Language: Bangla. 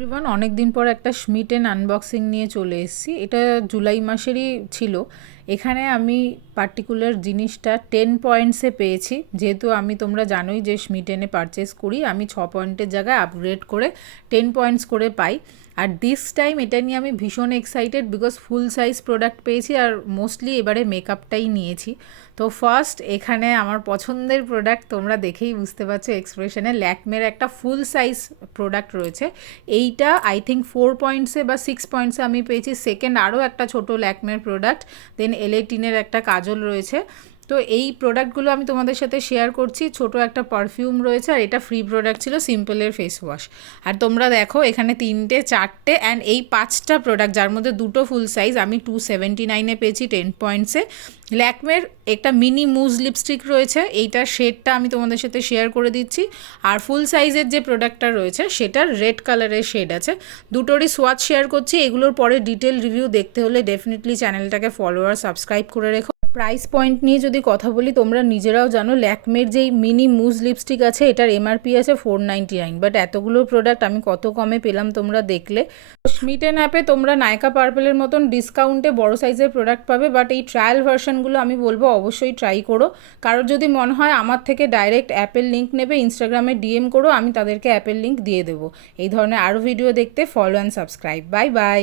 এভরিওয়ান, অনেক দিন পর একটা স্মিটেন আনবক্সিং নিয়ে চলে এসেছি। এটা জুলাই মাসেরই ছিল। এখানে আমি পার্টিকুলার জিনিসটা 10 পয়েন্টসে পেয়েছি। যেহেতু তোমরা জানোই যে স্মিটেনে পারচেস করি, আমি 6 পয়েন্টের জায়গায় আপগ্রেড করে 10 পয়েন্টস করে পাই। আর দিস টাইম এটা নিয়ে আমি ভীষণ excited, because full size product পেয়েছি আর মোস্টলি এবারে মেকআপটাই নিয়েছি। তো ফার্স্ট এখানে আমার পছন্দের প্রোডাক্ট, তোমরা দেখেই বুঝতে পারছো এক্সপ্রেশনে, ল্যাকমের একটা ফুল সাইজ প্রোডাক্ট রয়েছে। এইটা আই থিঙ্ক 4 পয়েন্টসে বা 6 পয়েন্টসে আমি পেয়েছি। সেকেন্ড আরও একটা ছোটো ল্যাকমের প্রোডাক্ট, দেন এল18-এর একটা কাজল রয়েছে। তো এই প্রোডাক্টগুলো আমি তোমাদের সাথে শেয়ার করছি। ছোট একটা পারফিউম রয়েছে, আর এটা ফ্রি প্রোডাক্ট ছিল, সিম্পলের ফেস ওয়াশ। আর তোমরা দেখো এখানে 3টে 4টে অ্যান্ড এই 5টা প্রোডাক্ট, যার মধ্যে 2টো ফুল সাইজ, আমি 279-এ পেয়েছি 10 পয়েন্টসে। ল্যাকমের একটা মিনি মুজ লিপস্টিক রয়েছে, এইটার শেডটা আমি তোমাদের সাথে শেয়ার করে দিচ্ছি। আর ফুল সাইজের যে প্রোডাক্টটা রয়েছে সেটার রেড কালারের শেড আছে। দুটোরই সোয়াচ শেয়ার করছি। এগুলোর পরে ডিটেল রিভিউ দেখতে হলে ডেফিনেটলি চ্যানেলটাকে ফলো আর সাবস্ক্রাইব করে রেখো। প্রাইস পয়েন্ট নিয়ে যদি কথা বলি, তোমরা নিজেরাও জানো ল্যাকমের যেই মিনি মুজ লিপস্টিক আছে এটার এমআরপি আছে 499, বাট এতগুলো প্রোডাক্ট আমি কত কমে পেলাম তোমরা দেখলে। স্মিটেন অ্যাপে তোমরা নায়কা পার্পেলের মতন ডিসকাউন্টে বড় সাইজের প্রোডাক্ট পাবে, বাট এই ট্রায়াল ভার্সনগুলো আমি বলবো অবশ্যই ট্রাই করো। কারোর যদি মনে হয় আমার থেকে ডাইরেক্ট অ্যাপের লিঙ্ক নেবে, ইনস্টাগ্রামে ডিএম করো, আমি তাদেরকে অ্যাপের লিঙ্ক দিয়ে দেবো। এই ধরনের আরও ভিডিও দেখতে follow and subscribe. Bye bye.